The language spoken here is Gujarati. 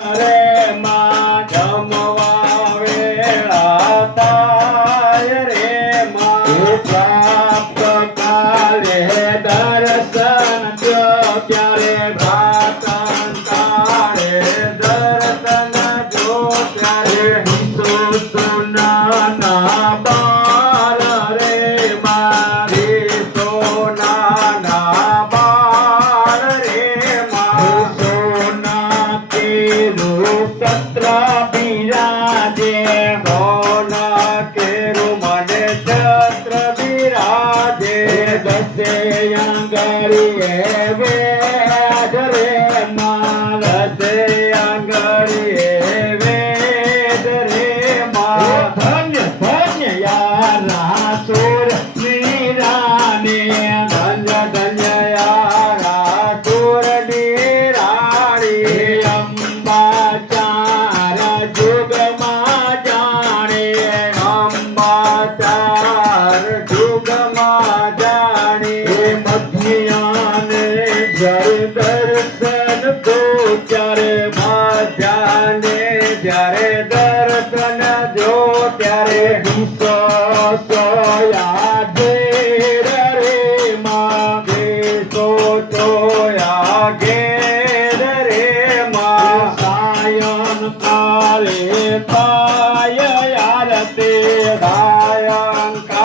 રે માં જમવા વેળા થાય રે માં પ્રાપ્ત કાલે દર્શન થયો ત્યારે ભાતન કાળે દર્શન જો ત્યારે સોનાના બાર રે મારી સોનાના બાર રે માં સોના સત્ર બિરાજે સોના કેરું મને છત્ર બિરાજે દસે આંગળીએ વેદ રે માં દસે આંગળીએ વેદ રે માં ધન્ય ધન્ય યારા સુર મીરાને ધન્ય ધન્ય યારા સુર મીરાણી અંબા ચાર જુગમાં જાણે અંબા ચાર જુગમાં જાણે મધ્યાને જળ દર્શન તો ત્યારે મધ્યાને જ્યારે દર્શન જો ત્યારે